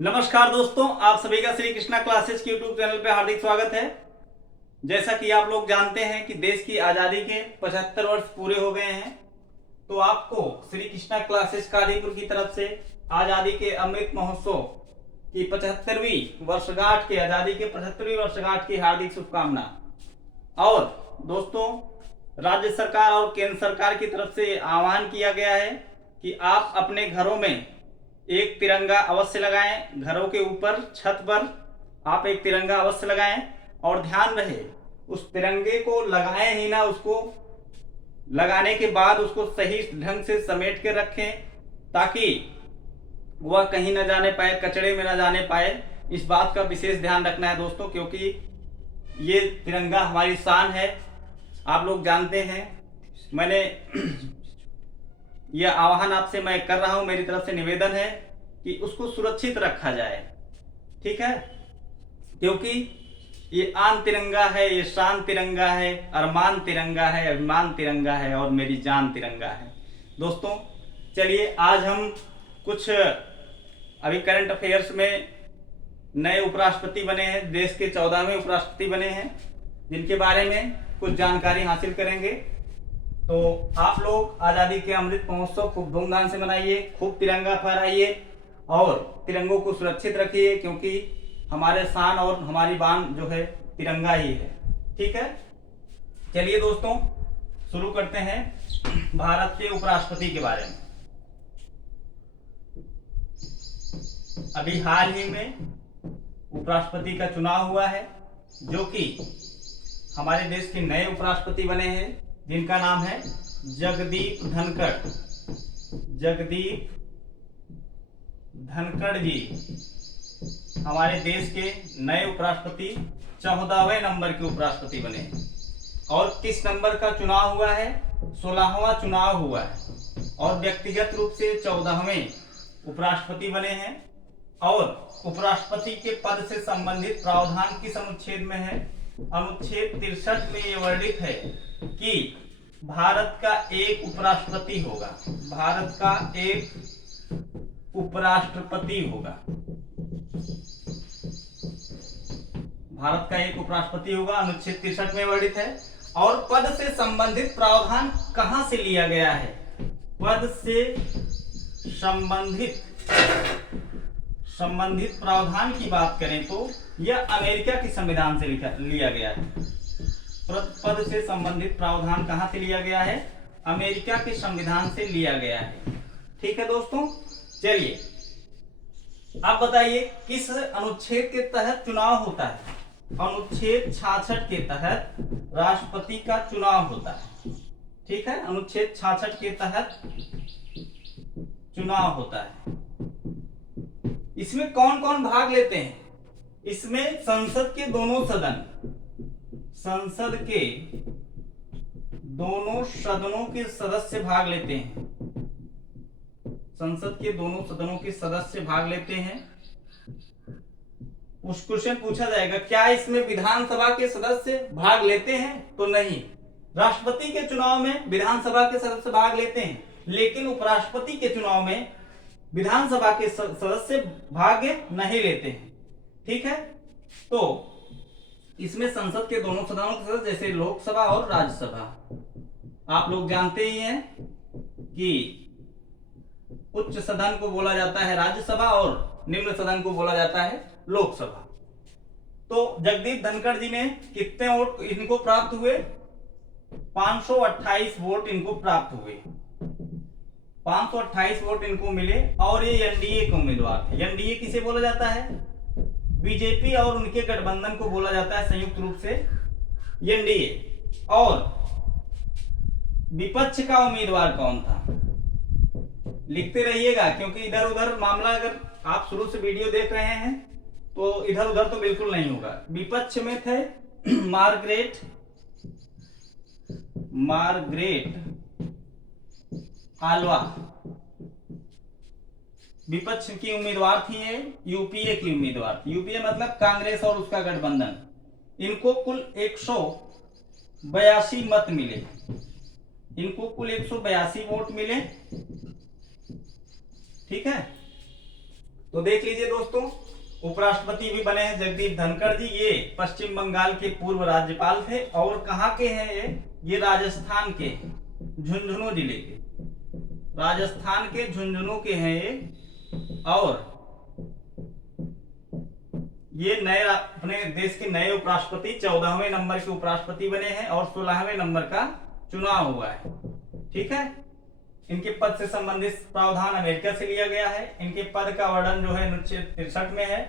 नमस्कार दोस्तों, आप सभी का श्री कृष्णा क्लासेस के यूट्यूब चैनल पे हार्दिक स्वागत है। जैसा कि आप लोग जानते हैं कि देश की आज़ादी के 75 वर्ष पूरे हो गए हैं, तो आपको श्री कृष्णा क्लासेस कादीपुर की तरफ से आज़ादी के अमृत महोत्सव की 75वीं वर्षगांठ के आज़ादी के 75वीं वर्षगांठ की हार्दिक शुभकामना। और दोस्तों, राज्य सरकार और केंद्र सरकार की तरफ से आह्वान किया गया है कि आप अपने घरों में एक तिरंगा अवश्य लगाएं। घरों के ऊपर छत पर आप एक तिरंगा अवश्य लगाएं और ध्यान रहे उस तिरंगे को लगाएं ही ना, उसको लगाने के बाद उसको सही ढंग से समेट के रखें ताकि वह कहीं न जाने पाए, कचड़े में न जाने पाए। इस बात का विशेष ध्यान रखना है दोस्तों, क्योंकि ये तिरंगा हमारी शान है। आप लोग जानते हैं, मैंने यह आह्वान आपसे मैं कर रहा हूं, मेरी तरफ से निवेदन है कि उसको सुरक्षित रखा जाए, ठीक है। क्योंकि ये आन तिरंगा है, ये शान तिरंगा है, अरमान तिरंगा है, अभिमान तिरंगा है और मेरी जान तिरंगा है। दोस्तों चलिए, आज हम कुछ अभी करंट अफेयर्स में नए उपराष्ट्रपति बने हैं, देश के 14वें उपराष्ट्रपति बने हैं, जिनके बारे में कुछ जानकारी हासिल करेंगे। तो आप लोग आज़ादी के अमृत महोत्सव खूब धूमधाम से मनाइए, खूब तिरंगा फहराइए और तिरंगों को सुरक्षित रखिए, क्योंकि हमारे शान और हमारी बान जो है तिरंगा ही है, ठीक है। चलिए दोस्तों, शुरू करते हैं भारत के उपराष्ट्रपति के बारे में। अभी हाल ही में उपराष्ट्रपति का चुनाव हुआ है, जो कि हमारे देश के नए उपराष्ट्रपति बने हैं, जिनका नाम है जगदीप धनखड़। जगदीप धनखड़ जी हमारे देश के नए उपराष्ट्रपति 14वें नंबर के उपराष्ट्रपति बने हैं। और किस नंबर का चुनाव हुआ है? 16वां चुनाव हुआ है और व्यक्तिगत रूप से 14वें उपराष्ट्रपति बने हैं। और उपराष्ट्रपति के पद से संबंधित प्रावधान किस अनुच्छेद में है? अनुच्छेद 63 में यह वर्णित है कि भारत का एक उपराष्ट्रपति होगा। भारत का एक उपराष्ट्रपति होगा। भारत का एक उपराष्ट्रपति होगा, अनुच्छेद 63 में वर्णित है। और पद से संबंधित प्रावधान कहां से लिया गया है? पद से संबंधित प्रावधान की बात करें तो यह अमेरिका के संविधान से लिया गया है। पद से संबंधित प्रावधान कहां से लिया गया है? अमेरिका के संविधान से लिया गया है, ठीक है दोस्तों। चलिए, आप बताइए किस अनुच्छेद के तहत चुनाव होता है? अनुच्छेद 66 के तहत राष्ट्रपति का चुनाव होता है, ठीक है। अनुच्छेद 66 के तहत चुनाव होता है। इसमें कौन कौन भाग लेते हैं? इसमें संसद के दोनों सदन, संसद के दोनों सदनों के सदस्य भाग लेते हैं। संसद के दोनों सदनों के सदस्य भाग लेते हैं। उस क्वेश्चन पूछा जाएगा, क्या इसमें विधानसभा के सदस्य भाग लेते हैं? तो नहीं। राष्ट्रपति के चुनाव में विधानसभा के सदस्य भाग लेते हैं, लेकिन उपराष्ट्रपति के चुनाव में विधानसभा के सदस्य भाग नहीं लेते हैं, ठीक है। तो इसमें संसद के दोनों सदनों के सदस्य, जैसे लोकसभा और राज्यसभा, आप लोग जानते ही हैं कि उच्च सदन को बोला जाता है राज्यसभा और निम्न सदन को बोला जाता है लोकसभा। तो जगदीप धनखड़ जी ने कितने वोट इनको प्राप्त हुए? 528 वोट इनको प्राप्त हुए। 528 वोट इनको मिले और ये एनडीए के उम्मीदवार थे। एनडीए किसे बोला जाता है? बीजेपी और उनके गठबंधन को बोला जाता है संयुक्त रूप से एनडीए। और विपक्ष का उम्मीदवार कौन था? लिखते रहिएगा, क्योंकि इधर उधर मामला, अगर आप शुरू से वीडियो देख रहे हैं तो इधर उधर तो बिल्कुल नहीं होगा। विपक्ष में थे मार्गरेट आल्वा, विपक्ष की उम्मीदवार थी। ये यूपीए की उम्मीदवार थी। यूपीए मतलब कांग्रेस और उसका गठबंधन। इनको कुल 182 मत मिले। इनको कुल 182 वोट मिले, ठीक है। तो देख लीजिए दोस्तों, उपराष्ट्रपति भी बने हैं जगदीप धनखड़ जी। ये पश्चिम बंगाल के पूर्व राज्यपाल थे और कहाँ के हैं ये राजस्थान के झुंझुनू जिले के, राजस्थान के झुंझुनू के हैं ये। और ये नए अपने देश के नए उपराष्ट्रपति 14वें नंबर के उपराष्ट्रपति बने हैं और 16वें नंबर का चुनाव हुआ है। ठीक है, इनके पद से संबंधित प्रावधान अमेरिका से लिया गया है। इनके पद का वर्णन जो है अनुच्छेद 63 में है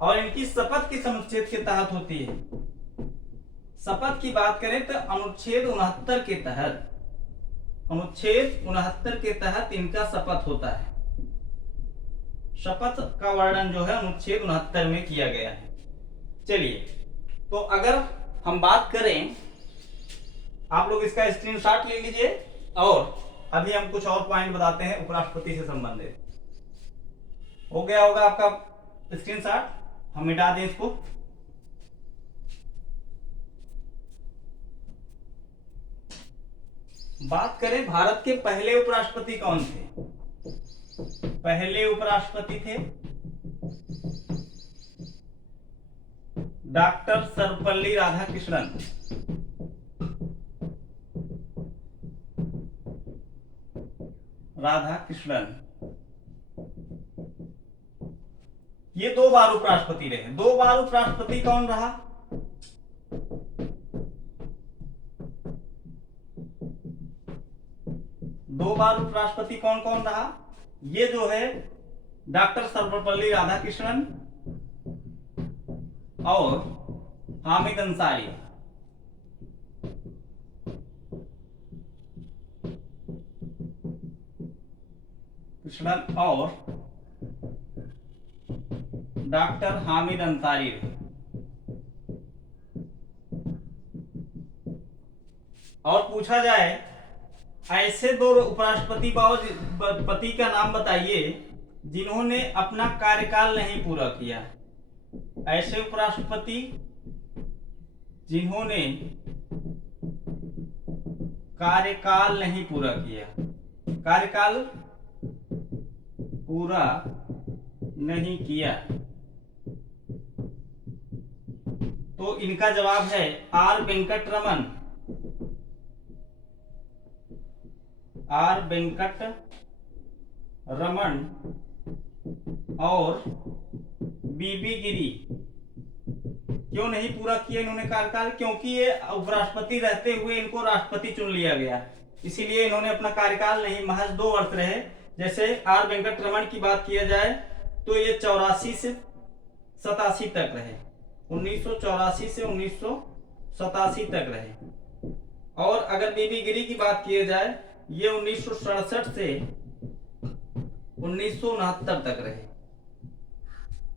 और इनकी शपथ किस अनुच्छेद के तहत होती है? शपथ की बात करें तो अनुच्छेद 69 के तहत, अनुच्छेद 69 के तहत इनका शपथ होता है। शपथ का वर्णन जो है अनुच्छेद 69 में किया गया है। चलिए, तो अगर हम बात करें, आप लोग इसका स्क्रीनशॉट ले लीजिए और अभी हम कुछ और पॉइंट बताते हैं उपराष्ट्रपति से संबंधित। हो गया होगा आपका स्क्रीनशॉट, हम मिटा दें इसको। बात करें भारत के पहले उपराष्ट्रपति कौन थे? पहले उपराष्ट्रपति थे डॉक्टर सर्वपल्ली राधाकृष्णन। राधाकृष्णन ये 2 बार उपराष्ट्रपति रहे। 2 बार उपराष्ट्रपति कौन रहा? दो बार उपराष्ट्रपति कौन कौन रहा? ये जो है डॉक्टर सर्वपल्ली राधाकृष्णन और हामिद अंसारी। कृष्णन और डॉक्टर हामिद अंसारी। और पूछा जाए ऐसे 2 उपराष्ट्रपति पति का नाम बताइए जिन्होंने अपना कार्यकाल नहीं पूरा किया। ऐसे उपराष्ट्रपति जिन्होंने कार्यकाल नहीं पूरा किया, कार्यकाल पूरा नहीं किया, तो इनका जवाब है आर वेंकट रमन। आर वेंकट रमन और बीबी गिरी। क्यों नहीं पूरा किया इन्होंने कार्यकाल? क्योंकि ये उपराष्ट्रपति रहते हुए इनको राष्ट्रपति चुन लिया गया, इसीलिए इन्होंने अपना कार्यकाल नहीं, महज 2 वर्ष रहे। जैसे आर वेंकट रमन की बात किया जाए तो ये 84 से 87 तक रहे, 1984 से 1987 तक रहे। और अगर बीबी गिरी की बात की जाए, ये 1967 से 1969 तक रहे।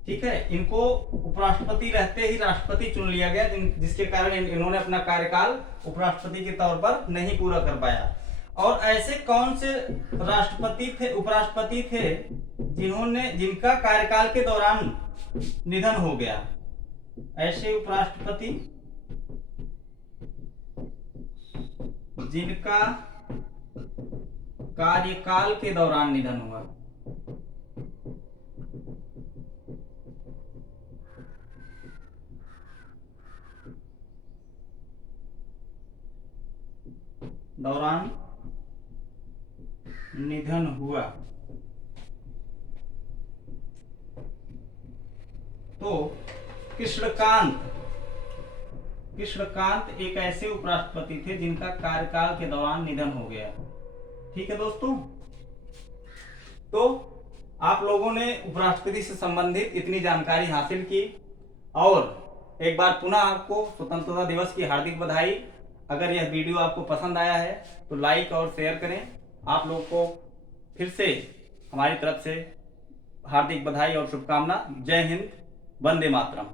ठीक है, इनको उपराष्ट्रपति रहते ही राष्ट्रपति चुन लिया गया, जिसके कारण इन्होंने अपना कार्यकाल उपराष्ट्रपति के तौर पर नहीं पूरा कर पाया। और ऐसे कौन से राष्ट्रपति थे, उपराष्ट्रपति थे जिनका कार्यकाल के दौरान निधन हो गया? ऐसे उपराष्ट्रपति जिनका कार्यकाल के दौरान निधन हुआ। दौरान निधन हुआ तो कृष्णकांत एक ऐसे उपराष्ट्रपति थे जिनका कार्यकाल के दौरान निधन हो गया। ठीक है दोस्तों, तो आप लोगों ने उपराष्ट्रपति से संबंधित इतनी जानकारी हासिल की और एक बार पुनः आपको स्वतंत्रता दिवस की हार्दिक बधाई। अगर यह वीडियो आपको पसंद आया है तो लाइक और शेयर करें। आप लोग को फिर से हमारी तरफ से हार्दिक बधाई और शुभकामना। जय हिंद, वंदे मातरम।